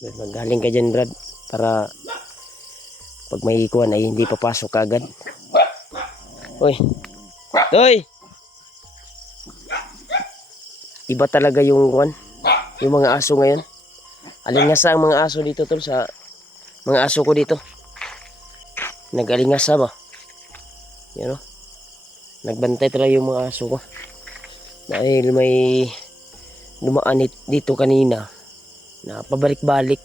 Magaling ka dyan, Brad, para pag may ikuan ay hindi papasok agad. Uy, Toy! Iba talaga yung ikuan, yung mga aso ngayon. Alingasa ang mga aso dito, tol, sa mga aso ko dito. Nag-alingasa ba? Yan o. Nagbantay talaga yung mga aso ko. Dahil may dumaan dito kanina na pabalik-balik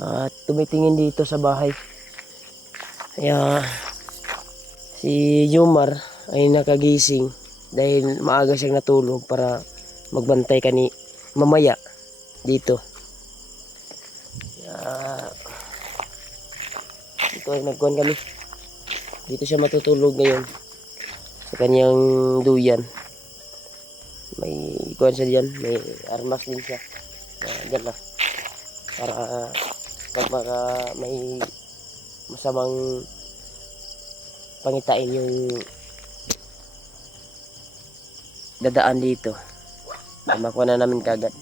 at tumitingin dito sa bahay. Kaya si Jomar ay nakagising dahil maaga siyang natulog para magbantay kani mamaya dito. Kaya ito ay nagkuhan kami. Dito siya matutulog ngayon sa kanyang duyan. May kuhan siya diyan, may armas din siya. Diyan lang. Para pag may masamang pangitain yung dadaan dito, ay makuha na namin kagad.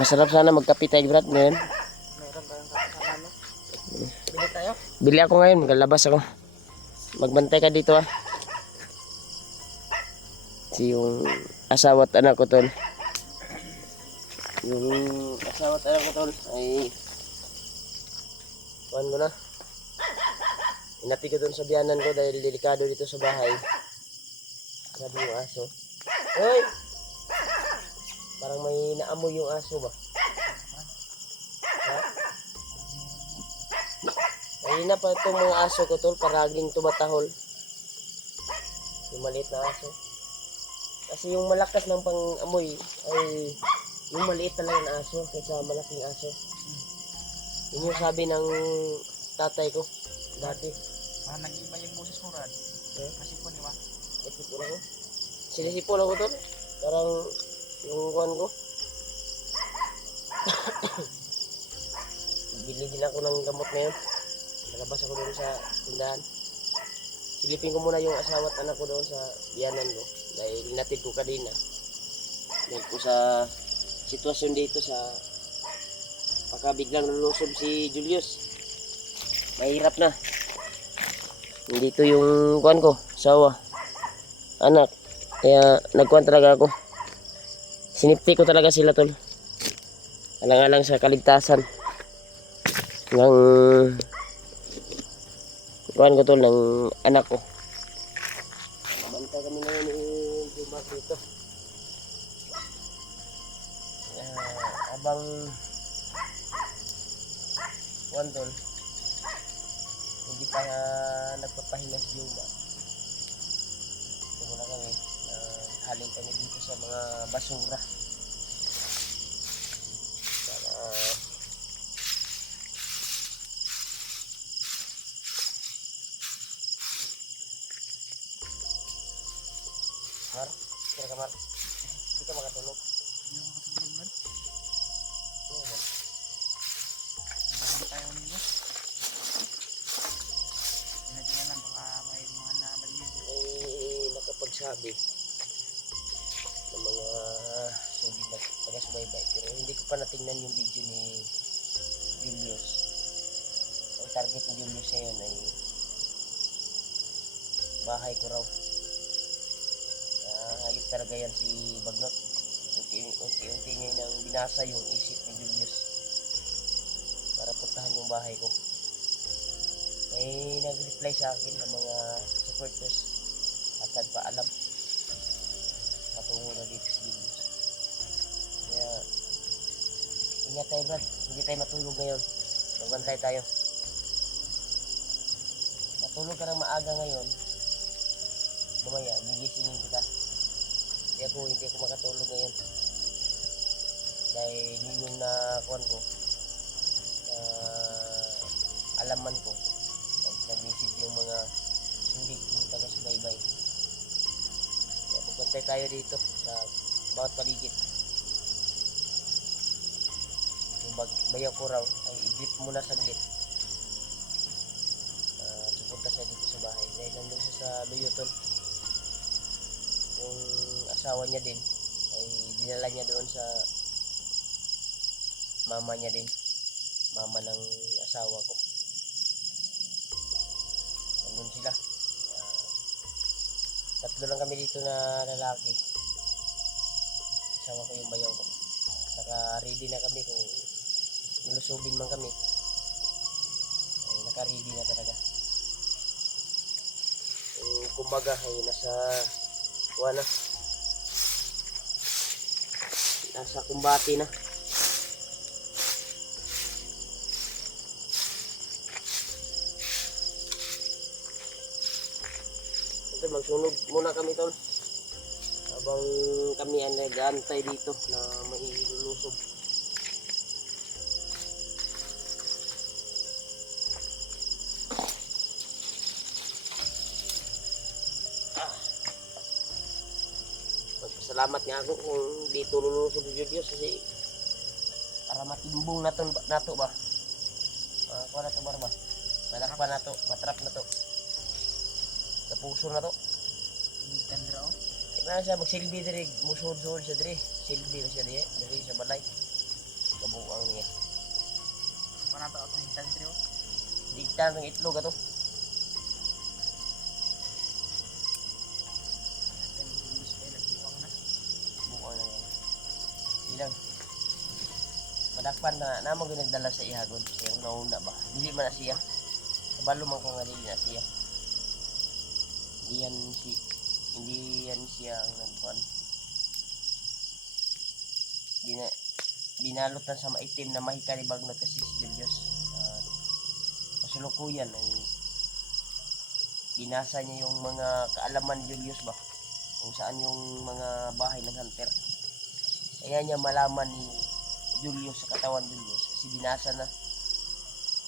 Masarap sana magkape tayo, Brad, ngayon. Meron tayong kasama, no? Bili tayo? Bili ako ngayon, maglalabas ako. Magbantay ka dito, ah. Si yung asawa at anak ko, tol. Yung asawa at anak ko, tol, ay kuhan ko na. Inati ko dun sa biyanan ko dahil delikado dito sa bahay. Sabi yung aso. Hoy! Parang may naamoy yung aso ba? Ha? Ayun na pa itong mga aso ko, tol, paraging tumatahol. Yung maliit na aso. Kasi yung malakas ng pang-amoy ay yung maliit talaga na aso kaysa malaking aso. Yun yung sabi ng tatay ko dati. Nag-iba yung boses mo, Rad. Masipon, di ba? Nasipon ako. Sinisipon ako, tol. Parang yung kuhan ko. Bili din ako ng gamot ngayon. Nalabas ako doon sa tindahan. Silipin ko muna yung asawa at anak ko doon sa biyanan ko. Dahil hinatid ko kanina. Dahil ko sa sitwasyon dito sa pagkabiglang lulusob si Julius. Mahirap na. Dito yung kuhan ko, asawa, anak. Kaya nagkuhan talaga ako. Sinipti ko talaga sila, tol. Alang-alang sa kaligtasan ng kuhan ko, tol, ng anak ko. Bantay kami ngayon ni Jomar dito. Abang kuhan, tol, hindi pa nagpapahinga si Jomar. Ito muna kami. Haling kami dito sa mga basura. Para Mar, kira ka, Mar. Hindi ka makatulog. Hindi ako makatulog, Rad. Oo, man. Bahan tayo nila. Tingnan lang, baka may mga nabaliw. May nakapagsabi ng mga sulit na taga-subaybay, pero hindi ko pa natingnan yung video ni Julius. Ang target ni Julius ngayon ay bahay ko raw. Hayop talaga yan si Bagnot. Unti-unti niya nang binasa yung isip ni Julius para puntahan yung bahay ko. May nag-reply sa akin ng mga supporters at nagpaalam patungo na dito si Julius. Kaya ingat tayo, Brad, hindi tayo matulog ngayon. Magbantay tayo. Matulog ka ng maaga ngayon, mamaya gigisingin kita. Hindi ako makatulog ngayon dahil yun yung nakuhan ko, alaman ko. Nag-message yung mga hindi yung taga-subaybay. Kaya magbantay tayo dito sa bawat paligid. Yung bayaw ko raw ay i-grip muna saglit. Pupunta siya dito sa bahay dahil nandun siya sa Luyuton. Yung asawa niya din ay dinala niya doon sa mama niya din. Mama ng asawa ko. Nandun sila. Tatlo lang kami dito na lalaki. Asawa ko yung bayaw ko. Naka-ready na kami kung nilusubin man kami. Ay, naka-ready na talaga. Kumbaga ay nasa kumbati na. Ito, magsunog muna kami tol habang kami ang nag-aantay dito na mailulusog. Salamat nga ako kung dito lulusog si Diyos kasi para matimbong nato ba. Kuha na to ba? Malakpan na to, matrap na to. Sa puso na to. Hindi tandra o. Di siya magsilbi diri, musud-sud siya diri. Silbi na siya diri sa balay. Kabuang niya. Panato ako ng tandra o. Digtan ng itlog ato. Ilang madakpan na namo ginagdala sa ihagod siya nauna ba dili man na siya kabalo man ko nga dili na siya hindi yan siya ang nagkuhan binalutan sa maitim na mahika ni bagnot kasi si Julius kasulukuyan ay binasa niya yung mga kaalaman ni Julius ba kung saan yung mga bahay ng hunter. Kaya niya malaman ni Julius sa katawan Julius kasi binasa na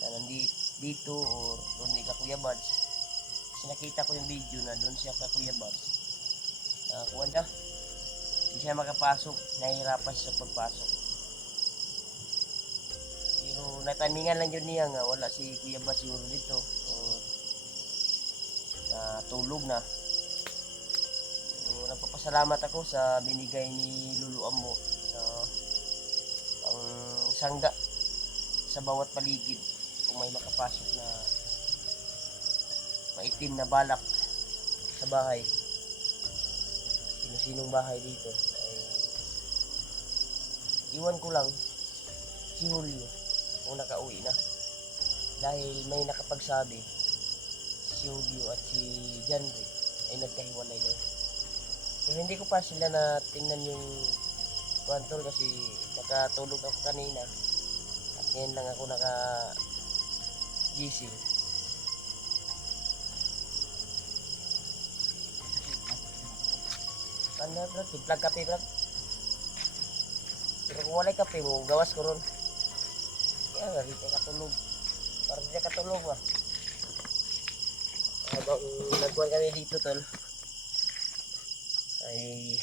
nandito or doon ni Kuya Bads. Kasi nakita ko yung video na doon siya ka Kuya Bads. Kuwan siya. Hindi siya makapasok. Nahihirapan siya sa pagpasok. Pero natamingan lang yun niya nga wala si Kuya Bads siguro dito. Or tulog na. Nagpapasalamat ako sa binigay ni Lulu Ambo sa ang sangga sa bawat paligid kung may makapasok na maitim na balak sa bahay. Sino-sinong bahay dito ay iwan ko lang si Julio kung nakauwi na dahil may nakapagsabi si Julio at si Janry ay nagkahiwalay daw. Pero hindi ko pa sila na tingnan yung kwantol kasi nakatulog ako kanina at ngayon lang ako naka-gising. Ano bro, tiplag kape bro. Pero kung walay kape mo, gawas ko ron. Kaya rito katulog. Para di katulog ba. Habang nagkuhan kami dito tol. Ay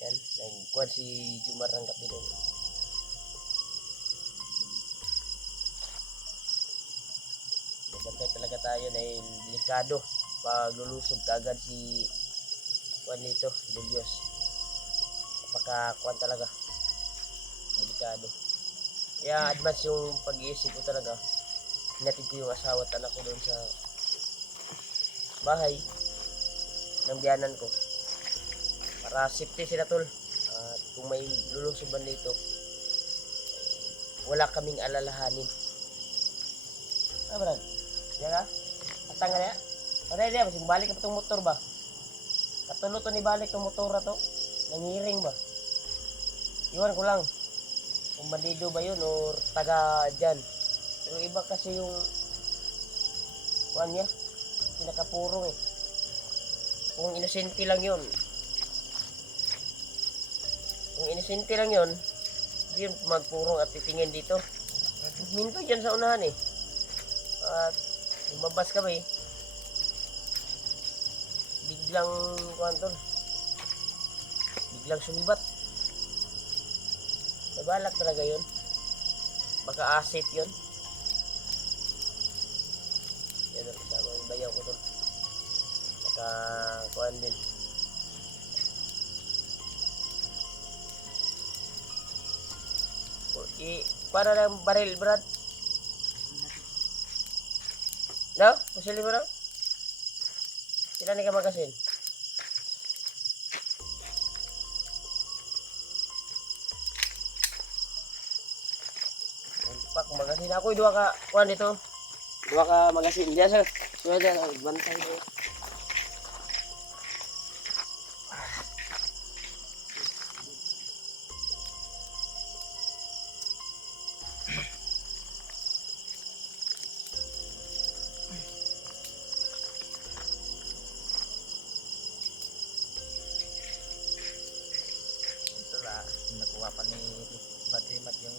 yan, nagkuhan si Jumar ng kape doon. Nagkantay talaga tayo dahil delikado pag lulusog kaagad si kuhan dito, Julius. Napaka-kuhan talaga, delikado. Kaya advance yung pag-iisip ko talaga. Hinatid ko yung asawa at anak ko doon sa bahay ng biyanan ko para safety sila tol. At kung may lulusuban dito wala kaming alalahanin. Brad, diyan ka? Atang nga niya? Pare diya, masing balik ka pa itong motor ba? Katulo to ni balik itong motor na to. Nangiring ba? Iwan ko lang kung bandido ba yun or taga dyan. Pero iba kasi yung kuhan niya, pinakapurong eh. Kung inosente lang yun, hindi yun magpurong at titingin dito. Minto dyan sa unahan eh. At lumabas kami, biglang kuhan tol, biglang sumibat. Nabalak talaga yun. Baka asset yun. Yan ang kasama yung bayaw ko tol. Nakakuhan din. para lang baril, Brad. No? Pusili mo na? Sila ni ka magasin. Pak, magasin ako. Dua ka, kuhan dito. Dua ka magasin. Diyan, sir. Dua dyan, bantay ko. Ito la, nakuha pa ni Badrimat yung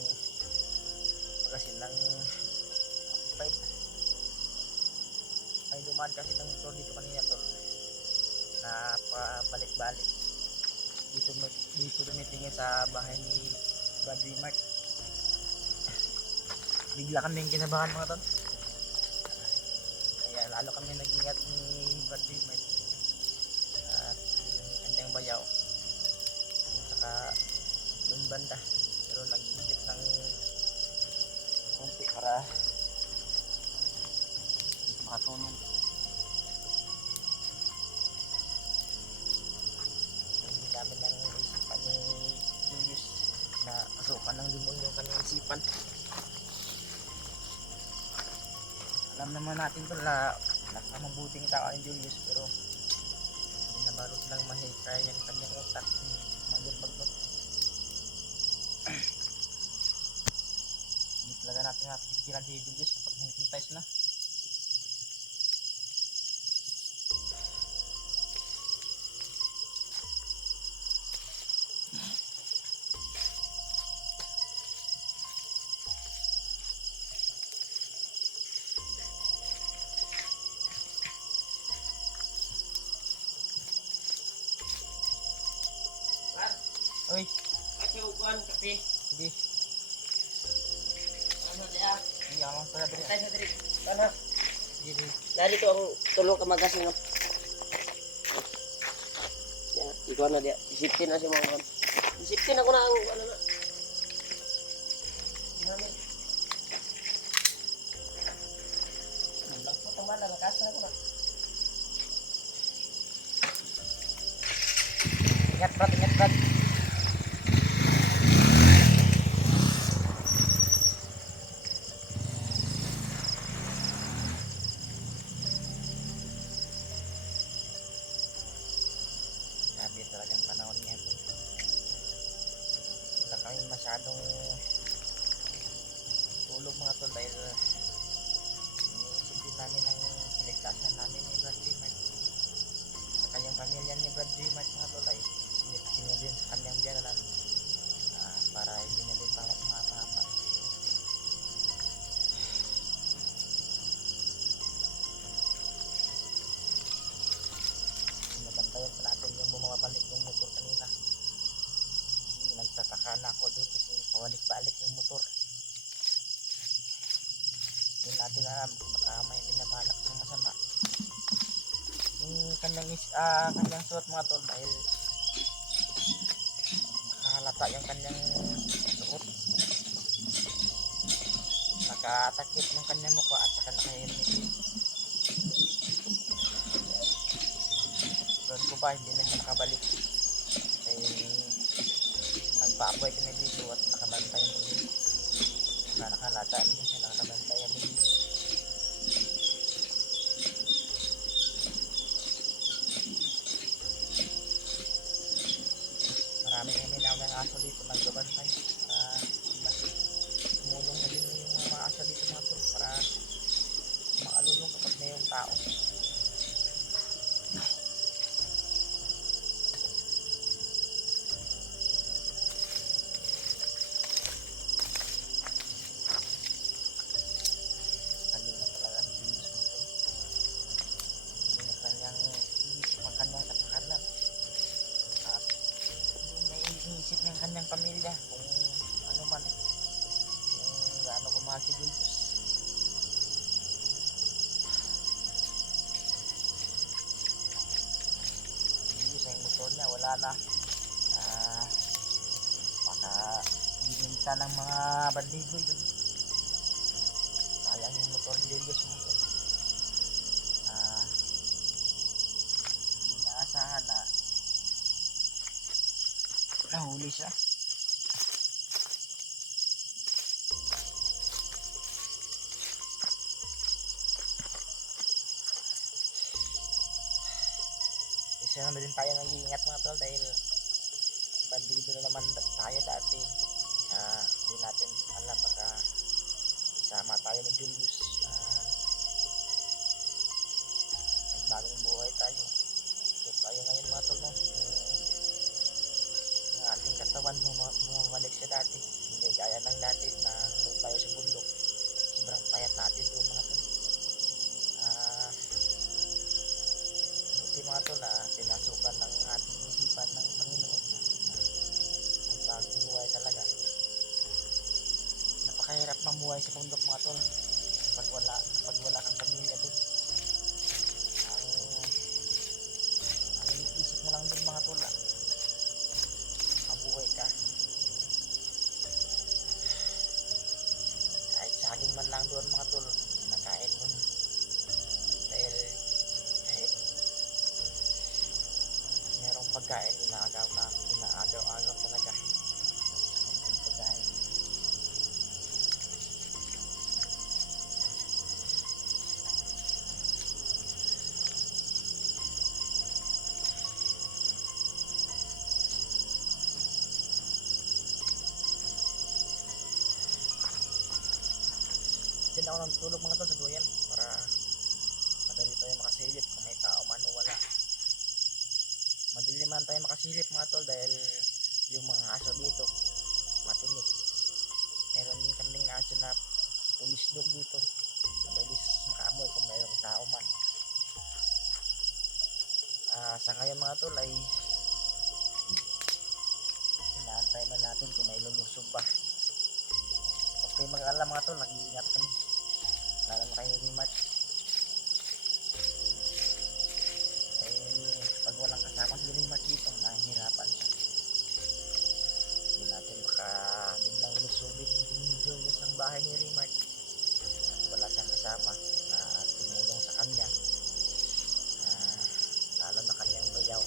magasin ng occupied. May dumaan kasi ng motor dito kanina tol na pabalik-balik dito dumitingin sa bahay ni Badrimat. Bigla kaming kinabahan mga tol, kaya lalo kami nag-ingat ni Badrimat at yung kanyang bayaw saka yung banda, pero nag-isip ng konti para makatulong. Hindi namin nang isipan ni Julius na kasukan ng limon yung kanyang isipan. Alam naman natin to na nakamabuting tao ni Julius, pero hindi nabalot lang mahikay ang kanyang utak ni Commander Baglot. Hindi talaga natin napigilan si Julius kapag nahipintais na. Uy, Kasi uguan, kape. hindi. Ano diya? Hindi ako lang pala dali. Tayo sa diri. Ano? Hindi. Narito ang tulong ka magasin. No? Yan, ikaw na diya. Isipin na si mga kan. Isipin ako na ang ano na. Ginamit. Lagpot ang bala, nakasan ako na. Ingat Brad, ingat Brad. Grabe talagang panahon niya po. Wala kami masyadong tulog mga tol dahil iniisip din namin ang kaligtasan namin ni Brad Dreamer. Sa kanyang pamilya ni Brad Dreamer mga tol ay sinipin niya din sa kanyang biyanan para hindi na din mapahapa. Sinabantayan pa natin yung bumabalik yung motor kanina. Nagtataka na ako doon kasi pabalik-balik yung motor. Hindi natin alam, baka may binabalak sa masama yung kanyang suot mga tol, dahil nakahalata yung kanyang suot, nakatakip yung kanyang mukha at saka naka-helmet. Doon ko ba hindi na siya nakabalik kasi nagpa-aboy kami dito at nakabantayan din, nakalata din siya, nakabantayan din dito. Marami kami na mga aso dito nagbabantay para tumulong na din yung mga aso dito mga tol para makalulong kapag mayroong tao. Kanina talaga si Julius mga tol, hindi na kanyang iisip ang kanyang katakaran at hindi na iniisip ng kanyang pamilya kung ano man, kung gaano kumahal si Julius. Julius ang motor niya wala na, baka hindi nakita ng mga bandido yun. Sayang yung motor ni Julius mga tol. Hindi naasahan na nahuli siya. Isa na din tayo nag-iingat mga tol dahil bandido na naman tayo dati. Di natin alam baka isama tayo ni Julius. Nagbagong buhay tayo. So tayo ngayon mga tol, no? Yung ating katawan bumabalik sa dati. Hindi gaya ng dati na nung tayo sa bundok. Sobrang payat natin doon mga tol. Buti mga tol na pinasukan ng ating isipan ng Panginoon. Ang bagong buhay talaga. Napakahirap mamuhay sa bundok mga tol. Pag wala kang pamilya doon. Ang iniisip mo lang doon mga tol, mabuhay ka. Kahit saging man lang doon mga tol, nakain mo na. Dahil kahit merong pagkain, inaagaw-agaw talaga. Konting pagkain. Diyan ako nagtulog mga tol sa duyan para madali tayo makasilip kung may tao man o wala. Madali man tayo makasilip mga tol dahil yung mga aso dito matinik. Meron din kaming aso na pulis dog dito. Mabilis makaamoy kung mayroong tao man. Sa ngayon mga tol ay inaantay man natin kung may lulusob ba. Okay mag-alam mga tol, nag-iingat kami. Lalo na kayo rematch. Pag walang kasama sa rematch dito, nahihirapan siya. Hindi natin baka biglang lusubin yung isang bahay ni rematch. At wala siyang kasama na tumulong sa kanya. Lalo na kanyang bayaw.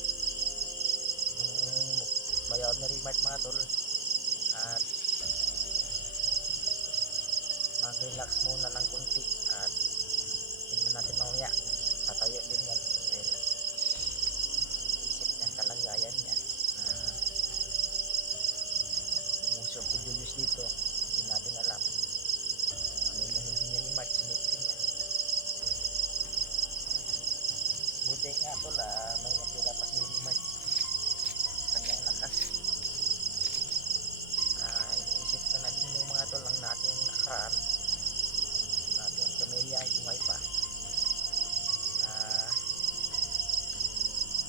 Yung bayaw ni rematch mga tol. At mag-relax muna ng kunti at tingnan natin mamaya tatayo din yan dahil isip niyang kalagayan niya lumusob si Julius dito, hindi natin alam ano yung hindi niya ni Mark, sinipin niya. Buti nga tol, may natira pa si Mark, kanyang lakas. Iniisip ko na din yung mga tol ang nating nakaraan, nating pamilya ay buhay pa.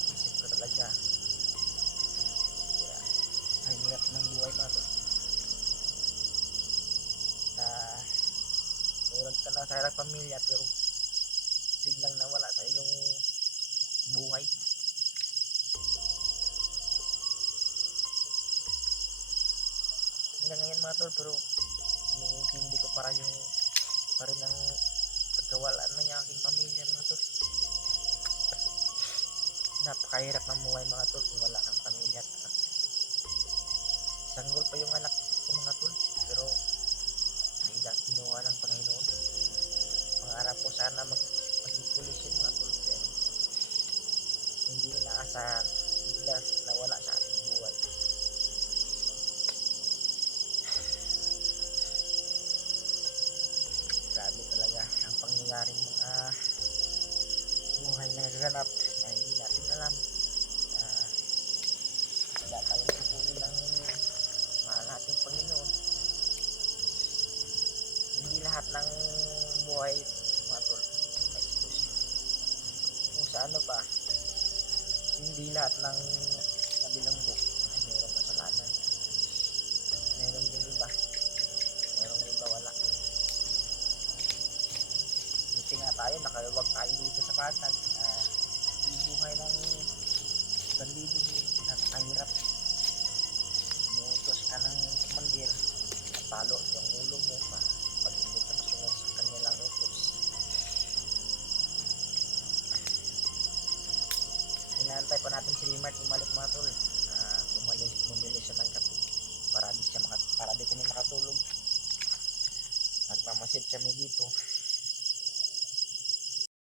Isip ko talaga ay hirap ng buhay mga tol na meron ka na sa harap pamilya pero biglang nawala sa iyong buhay. Hanggang ngayon mga tol, pero iniintindi ko pa rin ang pagkawalaan ng aking pamilya mga tol. Napakahirap ng buhay mga tol kung wala kang pamilya at anak. Sanggol pa yung anak ko mga tol, pero hindi lang kinuha ng Panginoon. Pangarap ko sana maging pulis yun mga tol, pero hindi inaasahan, bigla nawala sa ating buhay. Grabe talaga ang pangyayaring mga buhay na nagaganap na hindi natin alam. Wala tayong supunin ng mahal nating Panginoon. Hindi lahat ng buhay mga tol may solusyon. Kung sa ano pa, hindi lahat ng nabilanggo ay mayroong kasalanan. Mayroon din iba, mayroong iba wala. Buti nga tayo, nakaluwag tayo dito sa Patag. Buhay ng bandido din, napakahirap. Inuutos ka ng komandir, palo yung ulo mo pa pag hindi ka nasunod sa kanilang utos. Inaantay pa natin si Limart bumalik mga tol. Bumili siya ng kape para di kami makatulog. Nagmamasid kami dito.